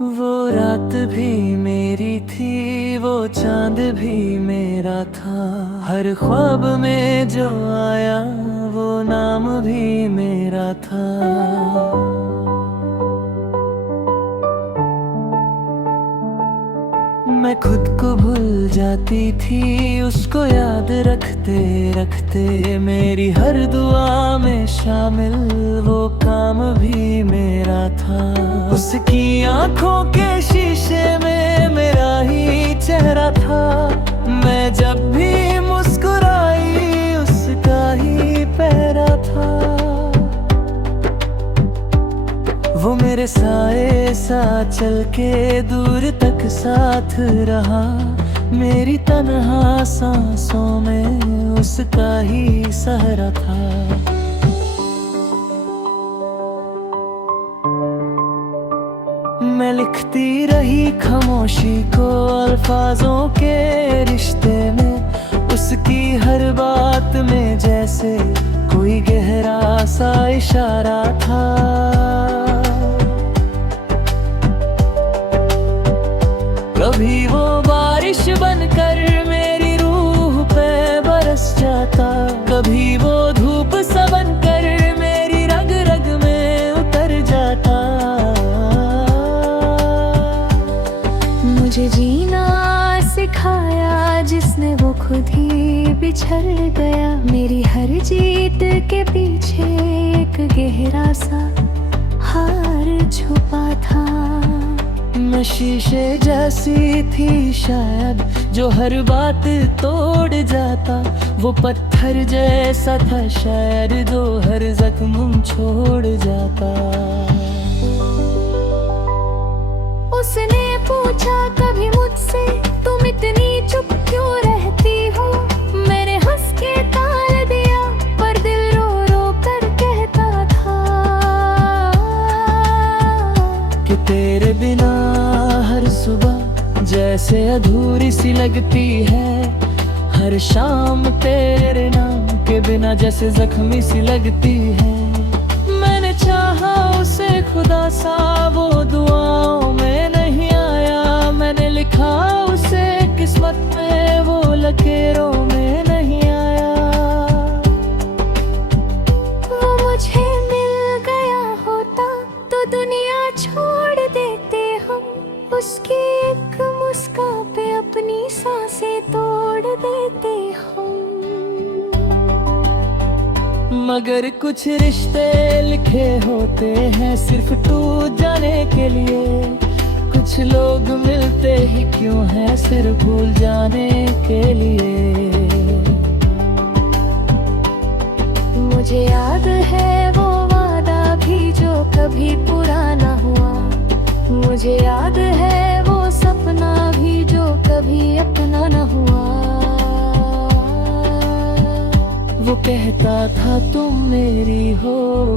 वो रात भी मेरी थी, वो चांद भी मेरा था। हर ख्वाब में जो आया वो नाम भी मेरा था। मैं खुद को भूल जाती थी, उसको याद रखते रखते। मेरी हर दुआ में शामिल वो काम भी मेरा था। उसकी आंखों के शीशे में मेरा ही चेहरा था। मैं जब भी मुस्कुराई उसका ही पहरा था। वो मेरे साए सा चल के दूर तक साथ रहा। मेरी तन्हा सांसों में उसका ही सहारा था। मैं लिखती रही खामोशी को अल्फाजों के रिश्ते में। उसकी हर बात में जैसे कोई गहरा सा इशारा था। कभी वो बारिश बनकर मेरी रूह पे बरस जाता। कभी वो धूप सा बनकर मेरी रग रग में उतर जाता। मुझे जीना सिखाया जिसने वो खुद ही बिछड़ गया। मेरी हर जीत के पीछे एक गहरा सा हार छुपा था। मैं शीशे जैसी थी शायद जो हर बात तोड़ जाता। वो पत्थर जैसा था शायद जो हर जख्म छोड़ जाता। उसने पूछा कभी मुझसे, तुम इतनी चुप क्यों रहती हो। मैंने हंस के टाल दिया पर दिल रो रो कर कहता था कि तेरे बिना हर सुबह जैसे अधूरी सी लगती है। हर शाम तेरे नाम के बिना जैसे जख्मी सी लगती है। मैंने चाहा उसे खुदा सा, वो दुआओं में नहीं आया। मैंने लिखा उसे किस्मत में, वो लकीरों में नहीं आया। वो मुझे मिल गया होता तो दुनिया छोड़ देते हम। उसकी एक मुस्कान पे अपनी सांसें तोड़ देते हम। मगर कुछ रिश्ते लिखे होते हैं सिर्फ टूट जाने के लिए। कुछ लोग मिलते ही क्यों हैं सिर्फ भूल जाने के लिए। मुझे याद है वो वादा भी जो कभी पूरा ना हुआ। मुझे याद है वो सपना भी जो कभी अपना ना हुआ। वो कहता था तुम मेरी हो,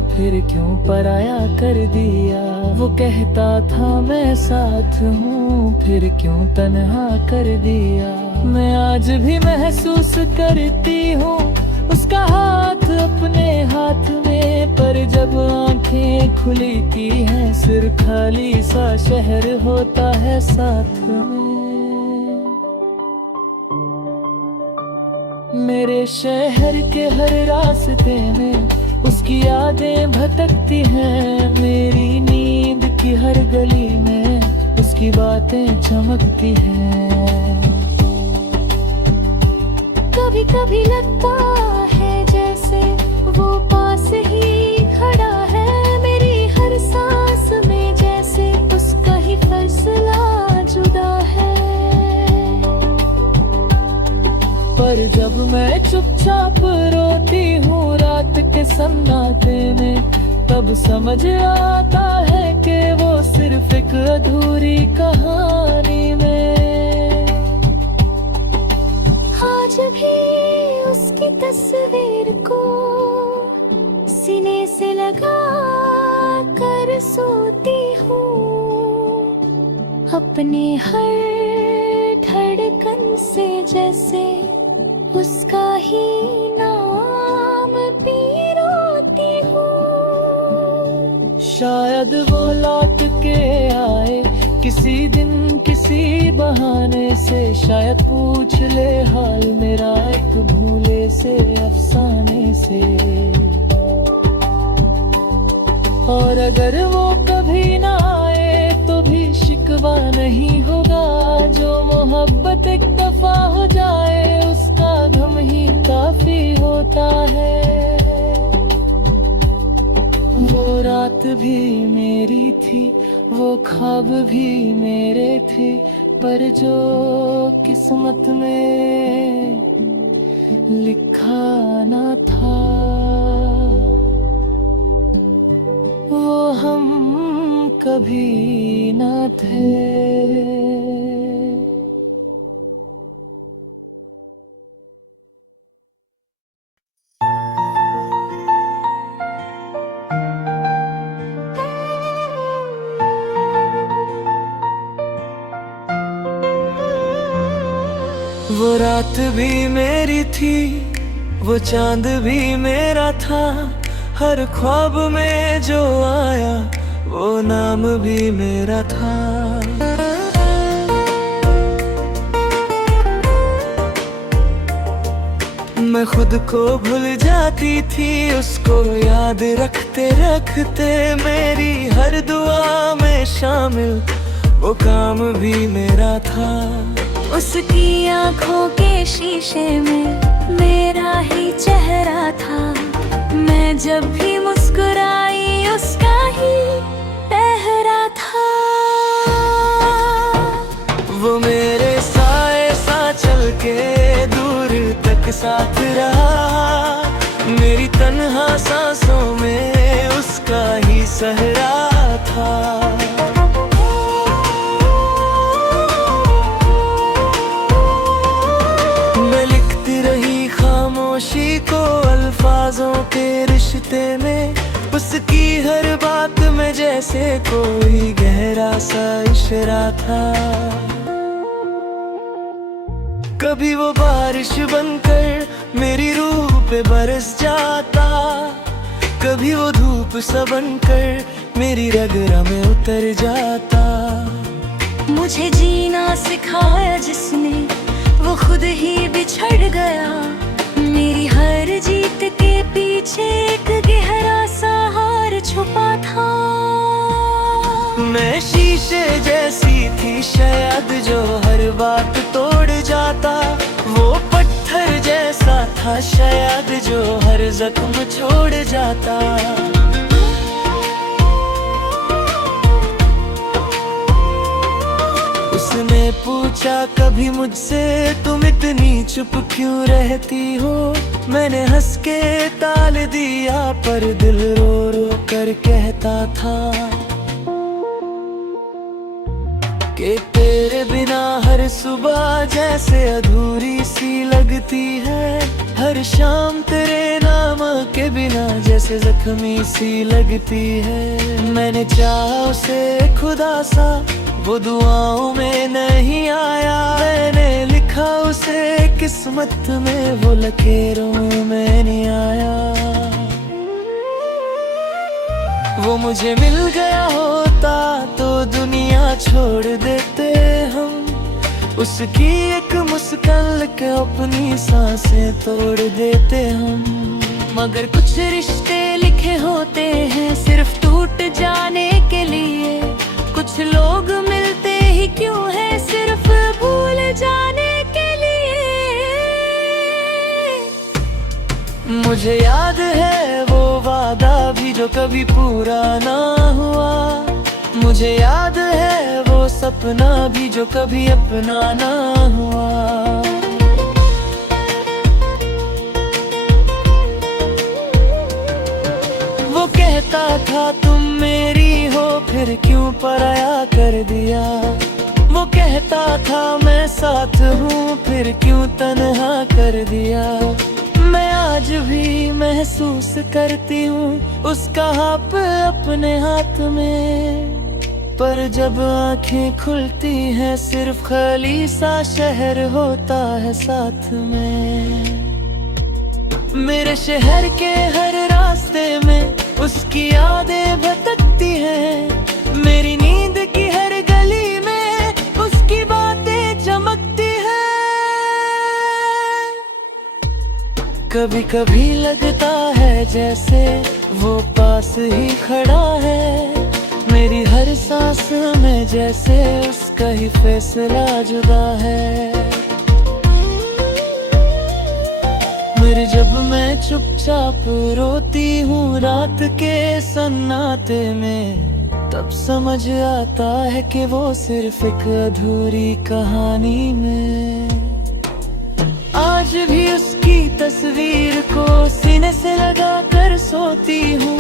फिर क्यों पराया कर दिया। वो कहता था मैं साथ हूँ, फिर क्यों तन्हा कर दिया। मैं आज भी महसूस करती हूँ उसका हाथ अपने हाथ में। पर जब आंखें खुली की हैं सिर्फ खाली सा शहर होता है साथ में। मेरे शहर के हर रास्ते में उसकी यादें भटकती हैं। मेरी नींद की हर गली में उसकी बातें चमकती हैं। कभी कभी लगता है जैसे वो पास ही खड़ा है। मेरी हर सांस में जैसे उसका ही फैसला जुदा है। पर जब मैं चुपचाप रोती हूँ रात के सन्नाटे में, तब समझ आता है कि वो सिर्फ एक अधूरी कहानी में। आज भी उसकी तस्वीर को सीने से लगा कर सोती हूँ। अपने हर धड़कन से जैसे उसका ही नाम भी रोती हूँ। शायद वो लौट के आए किसी बहाने से शायद पूछ ले हाल मेरा, एक भूले से अफसाने से। और अगर वो कभी ना आए तो भी शिकवा नहीं होगा, जो मोहब्बत एक दफा हो जाए उसका गम ही काफी होता है। वो रात भी मेरी थी, वो ख्वाब भी मेरे थे, पर जो किस्मत में लिखा ना था वो हम कभी ना थे। वो रात भी मेरी थी, वो चांद भी मेरा था, हर ख्वाब में जो आया वो नाम भी मेरा था। मैं खुद को भूल जाती थी, उसको याद रखते रखते मेरी हर दुआ में शामिल वो काम भी मेरा था। उसकी आंखों के शीशे में मेरा ही चेहरा था, मैं जब भी मुस्कुराई उसका ही पहरा था। वो मेरे साए सा चल के दूर तक साथ रहा, मेरी तन्हा सांसों में उसका ही सहरा था। खामोशी को अल्फाजों के रिश्ते में, उसकी हर बात में जैसे कोई गहरा सा इशारा था। कभी वो बारिश बनकर मेरी रूह पे बरस जाता, कभी वो धूप सा बनकर मेरी रगरा में उतर जाता। मुझे जीना सिखाया जिसने वो खुद ही बिछड़ गया, मेरी हर जीत के पीछे एक गहरा सा हार छुपा था। मैं शीशे जैसी थी शायद जो हर बात तोड़ जाता, वो पत्थर जैसा था शायद जो हर जख्म छोड़ जाता। उसने पूछा कभी मुझसे तुम इतनी चुप क्यों रहती हो, मैंने हंस के टाल दिया पर दिल रो रो कर कहता था कि तेरे बिना हर सुबह जैसे अधूरी सी लगती है, हर शाम तेरे नाम के बिना जैसे जख्मी सी लगती है। मैंने चाहा उसे खुदा सा वो दुआओं में नहीं आया, मैंने लिखा उसे किस्मत में वो लकीरों में नहीं आया। वो मुझे मिल गया होता तो दुनिया छोड़ देते हम, उसकी एक मुस्कान के अपनी सांसें तोड़ देते हम। मगर कुछ रिश्ते लिखे होते हैं सिर्फ टूट जाने के लिए, कुछ लोग मिलते ही क्यों है सिर्फ भूल जाने के लिए। मुझे याद है वो वादा भी जो कभी पूरा ना हुआ, मुझे याद है वो सपना भी जो कभी अपना ना हुआ। वो कहता था तुम मेरी हो फिर क्यों पराया कर दिया, वो कहता था मैं साथ हूँ फिर क्यों तन्हा कर दिया। मैं आज भी महसूस करती हूँ उसका हाथ अपने हाथ में, पर जब आंखें खुलती हैं सिर्फ खाली सा शहर होता है साथ में। मेरे शहर के हर रास्ते में उसकी यादें भटकती हैं, मेरी नींद की हर गली में उसकी कभी कभी लगता है जैसे वो पास ही खड़ा है, मेरी हर सांस में जैसे उसका ही फैसला जुदा है। फिर जब मैं चुपचाप रोती हूँ रात के सन्नाटे में, तब समझ आता है कि वो सिर्फ एक अधूरी कहानी में। आज भी उसकी तस्वीर को सीने से लगा कर सोती हूँ,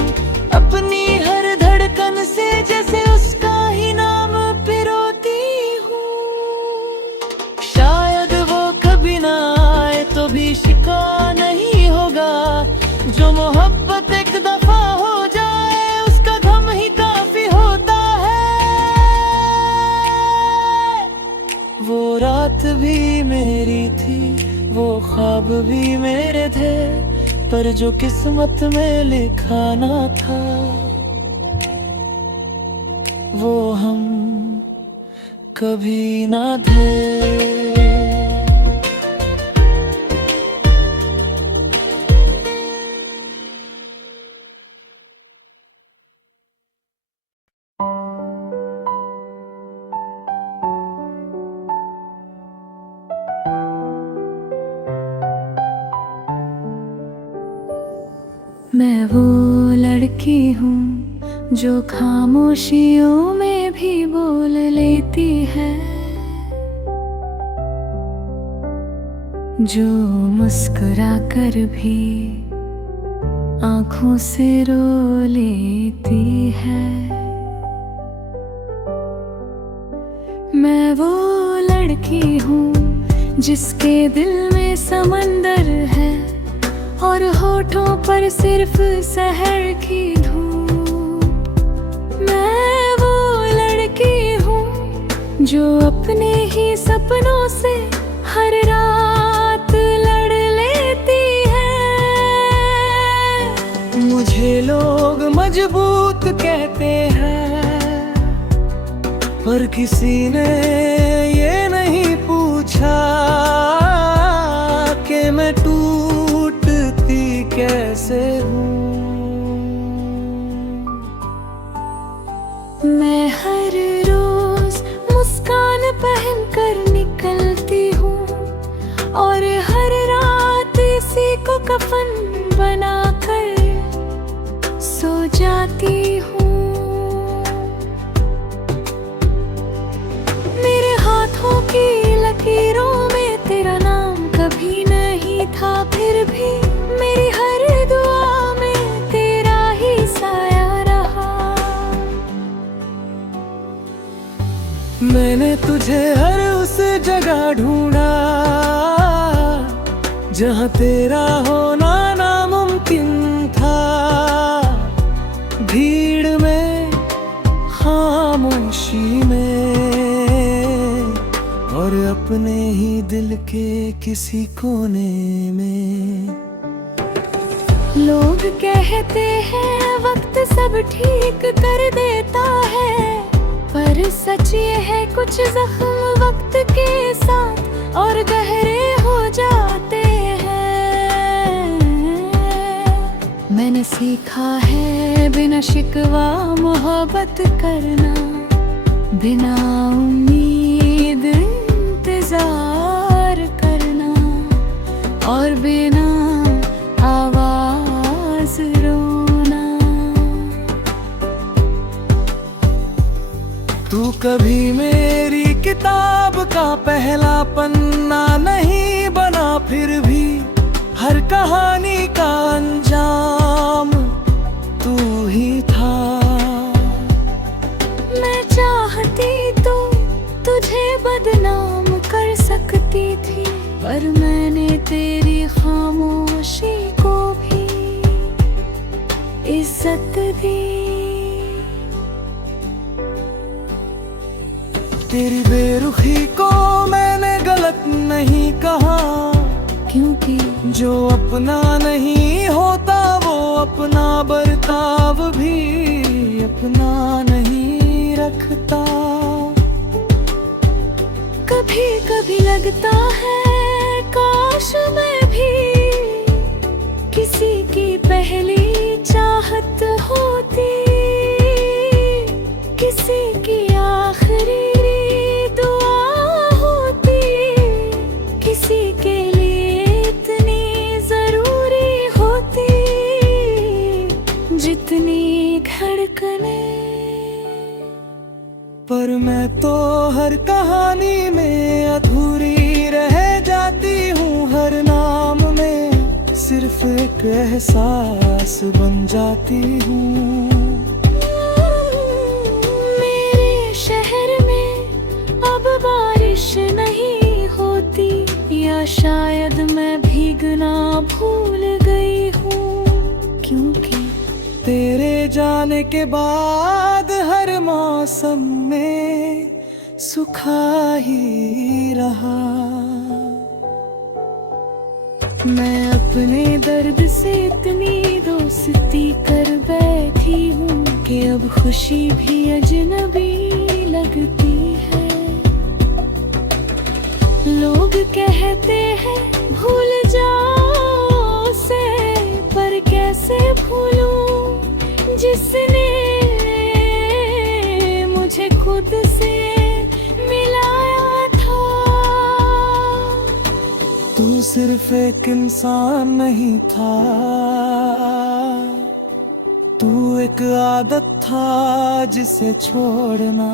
अपनी हर धड़कन से जैसे उसका ही नाम पिरोती हूँ। शायद वो कभी ना आए तो भी शिकवा नहीं होगा, जो मोहब्बत एक दफा हो जाए उसका गम ही काफी होता है। वो रात भी मेरी थी, वो ख्वाब भी मेरे थे, पर जो किस्मत में लिखा ना था वो हम कभी ना थे। मैं वो लड़की हूँ जो खामोशियों में भी बोल लेती है, जो मुस्कुरा कर भी आँखों से रो लेती है। मैं वो लड़की हूँ जिसके दिल में समंदर है और होठों पर सिर्फ सहर की धूप। मैं वो लड़की हूँ जो अपने ही सपनों से हर रात लड़ लेती है। मुझे लोग मजबूत कहते हैं, पर किसी ने ये नहीं पूछा कि मैं कैसे हूँ। मैं हर रोज मुस्कान पहन कर निकलती हूँ और हर रात इसी को कफन बना कर सो जाती हूँ। मेरे हाथों की लकीरों में तेरा नाम कभी नहीं था, फिर भी मेरी हर दुआ में तेरा ही साया रहा। मैंने तुझे हर उस जगह ढूंढा जहाँ तेरा होना नामुमकिन था। भीड़ में, खामोशी में और अपने ही दिल के किसी कोने में। लोग कहते हैं वक्त सब ठीक कर देता है, पर सच ये है कुछ जख्म वक्त के साथ और गहरे हो जाते हैं। मैंने सीखा है बिना शिकवा मोहब्बत करना, बिना उम्मीद इंतजार करना और बिना आवाज रोना। तू कभी मेरी किताब का पहला पन्ना नहीं बना, फिर भी हर कहानी का अंजाम तू ही था। मैं चाहती तो तुझे बदनाम कर सकती थी, पर मैंने तेरी खामोशी को भी इज्जत दी। तेरी बेरुखी को मैंने गलत नहीं कहा, क्योंकि जो अपना नहीं होता वो अपना बर्ताव भी अपना नहीं रखता। कभी कभी लगता है काश मैं भी पहली चाहत होती, किसी की आखिरी दुआ होती, किसी के लिए इतनी जरूरी होती जितनी धड़कने। पर मैं तो हर कहानी में अधूरी रह जाती हूँ, हर नाम में सिर्फ एक एहसास बन जाती हूँ। मेरे शहर में अब बारिश नहीं होती, या शायद मैं भीगना भूल गई हूँ, क्योंकि तेरे जाने के बाद हर मौसम में सुखा ही रहा। मैं अपने दर्द से इतनी दोस्ती कर बैठी हूँ कि अब खुशी भी अजनबी लगती है। लोग कहते हैं भूल जाओ उसे, पर कैसे भूलूं जिसने मुझे खुद से मिलाया था। तू सिर्फ एक इंसान नहीं था, तू एक आदत था जिसे छोड़ना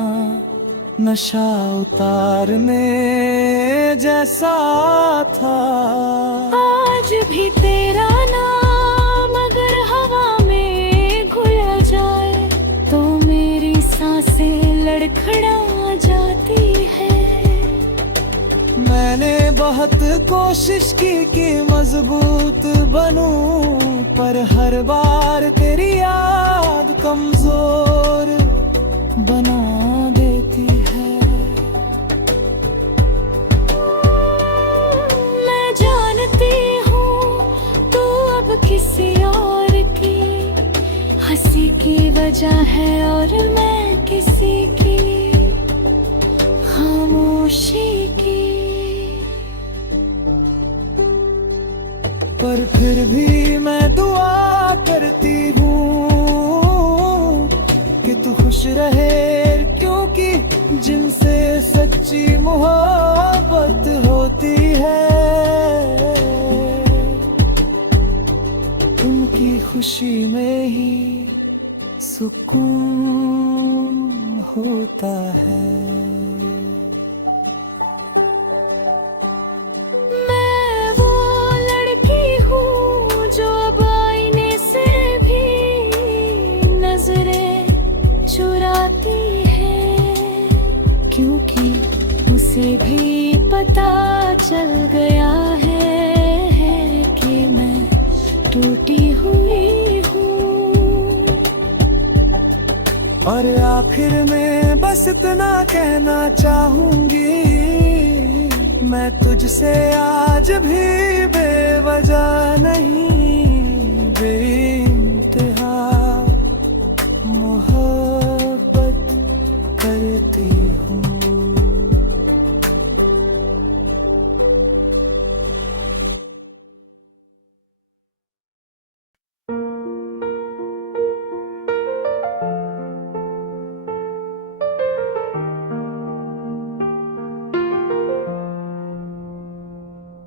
नशा उतारने जैसा था। आज भी तेरा नाम अगर हवा में घुल जाए तो मेरी सांसें लड़खड़ा जाती है। मैंने बहुत कोशिश की कि मजबूत बनूं, पर हर बार तेरी याद कमजोर बना देती है। मैं जानती हूँ तू अब किसी और की हंसी की वजह है, और मैं किसी की खामोशी की। पर फिर भी मैं दुआ करती हूँ कि तू खुश रहे, क्योंकि जिनसे सच्ची मोहब्बत होती है उनकी खुशी में ही सुकून होता है। क्योंकि उसे भी पता चल गया है कि मैं टूटी हुई हूँ। और आखिर में बस इतना कहना चाहूंगी, मैं तुझसे आज भी बेवजह नहीं, बेइंतहा मोहब्बत करती हूँ।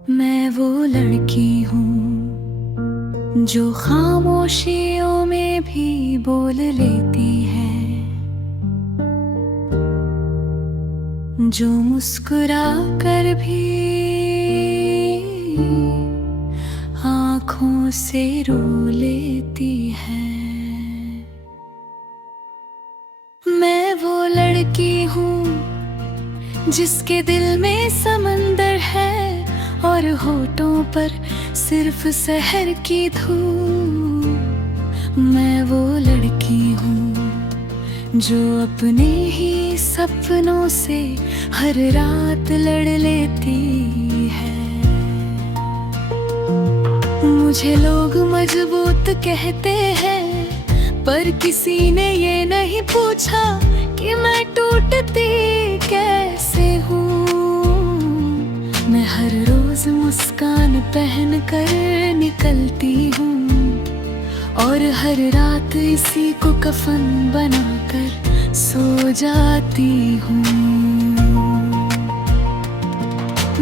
मैं वो लड़की हूँ जो खामोशियों में भी बोल लेती है, जो मुस्कुरा कर भी आँखों से रो लेती है। मैं वो लड़की हूँ जिसके दिल में समंदर है और होठों पर सिर्फ सहर की धूप। मैं वो लड़की हूँ जो अपने ही सपनों से हर रात लड़ लेती है। मुझे लोग मजबूत कहते हैं, पर किसी ने ये नहीं पूछा कि मैं टूटती कैसे हूँ। मैं हर रोज मुस्कान पहन कर निकलती हूँ, और हर रात इसी को कफन बनाकर सो जाती हूँ।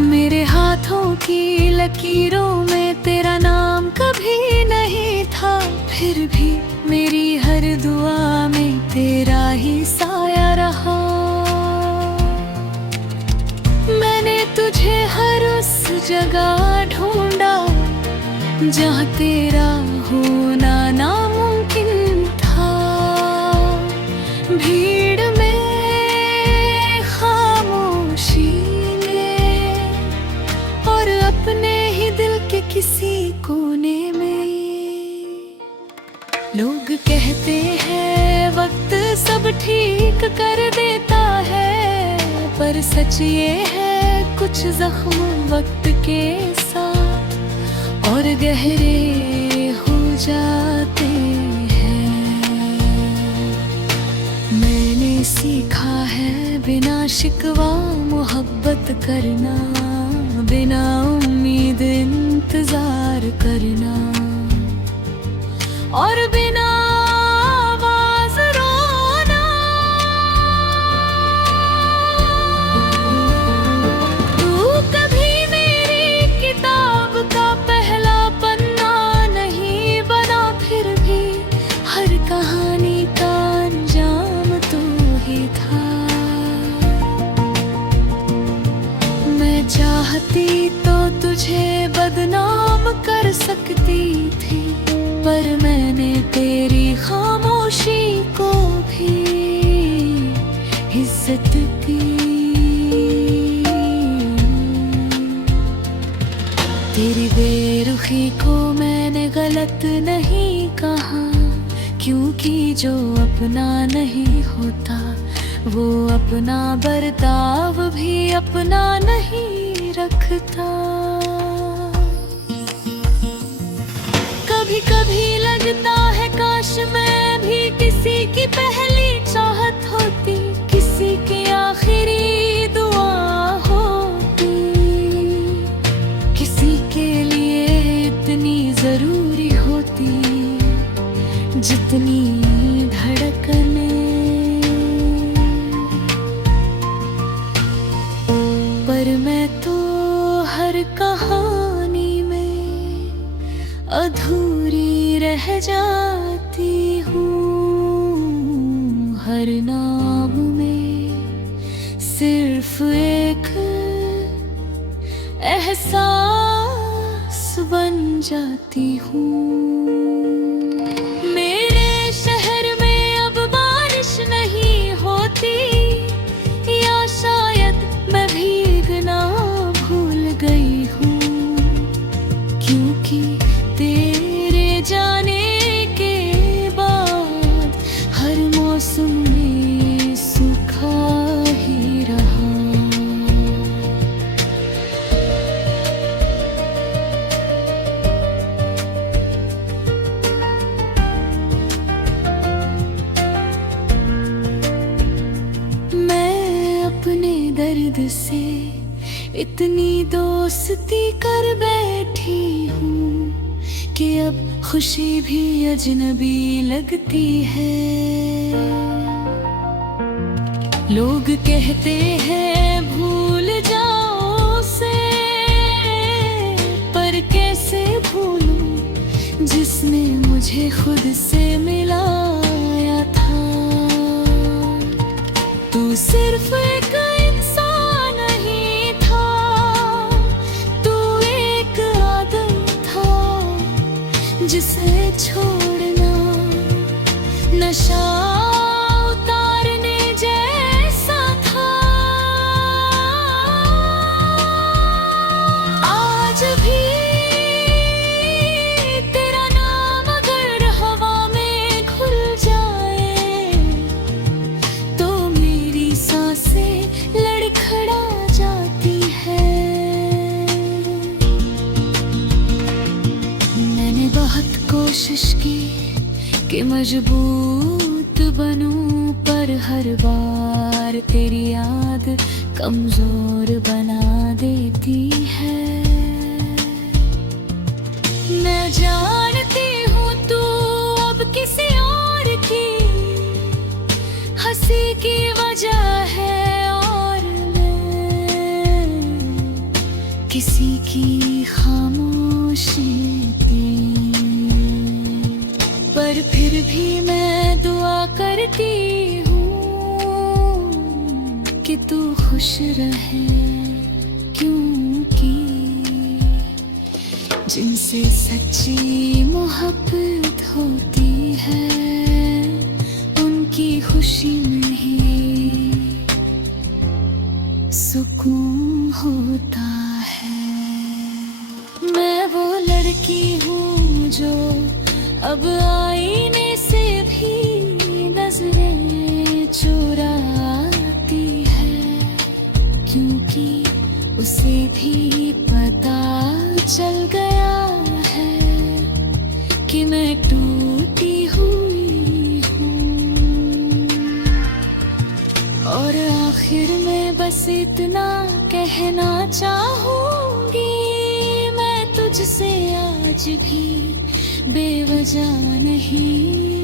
मेरे हाथों की लकीरों में तेरा नाम कभी नहीं था, फिर भी मेरी हर दुआ में तेरा ही साया रहा। मैंने तुझे हर उस जगह ढूंढा जहाँ तेरा होना नामुमकिन था। भीड़ में, खामोशी में, और अपने ही दिल के किसी कोने में। लोग कहते हैं वक्त सब ठीक कर देता है, पर सच ये है कुछ जख्म वक्त के साथ और गहरे हो जाते हैं। मैंने सीखा है बिना शिकवा मोहब्बत करना, बिना उम्मीद इंतजार करना, और बिना आवाज रोना। तू कभी मेरी किताब का पहला पन्ना नहीं बना, फिर भी हर कहानी का अंजाम तू ही था। मैं चाहती तो तुझे बदनाम कर सकती थी, पर मैंने तेरी खामोशी को भी इज्जत की। तेरी बेरुखी को मैंने गलत नहीं कहा, क्योंकि जो अपना नहीं होता वो अपना बर्ताव भी अपना नहीं रखता। कभी कभी लगता है काश मैं भी किसी की पहली चाहत होती, किसी की आखिरी दुआ होती, किसी के लिए इतनी जरूरी होती जितनी धड़कने। पर मैं तो हर कहानी में अधूरी रह जाती हूँ। हर नाम में सिर्फ एक एहसास बन जाती हूँ। मेरे शहर में अब बारिश नहीं होती, या शायद मैं भीगना भूल गई हूँ, क्योंकि तेरे जाने के बाद हर मौसम में सूखा ही रहा। मैं अपने दर्द से इतनी दोस्ती कर बैठी हूँ कि अब खुशी भी अजनबी लगती है। लोग कहते हैं भूल जाओ उसे, पर कैसे भूलूं जिसने मुझे खुद से मिलाया था। तू सिर्फ एक इंसान नहीं था, तू एक आदम था जिसे छोड़ना नशा उतारने जैसा था। आज भी तेरा नाम अगर हवा में खुल जाए तो मेरी सांसें लड़खड़ा जाती है। मैंने बहुत कोशिश की कि मजबूत बनूं, पर हर बार तेरी याद कमजोर बना देती है। मैं जानती हूँ तू किसी की खामोशी थी। पर फिर भी मैं दुआ करती हूँ कि तू खुश रहे, क्योंकि जिनसे सच्ची मोहब्बत होती है उनकी खुशी में ही सुकून होता है। मैं वो लड़की हूँ जो अब आईने से भी नजरें चुराती है, क्योंकि उसे भी पता चल गया है कि मैं टूटी हुई हूँ। और आखिर में बस इतना कहना चाहूंगी, मैं तुझसे आज भी बेवजह नहीं।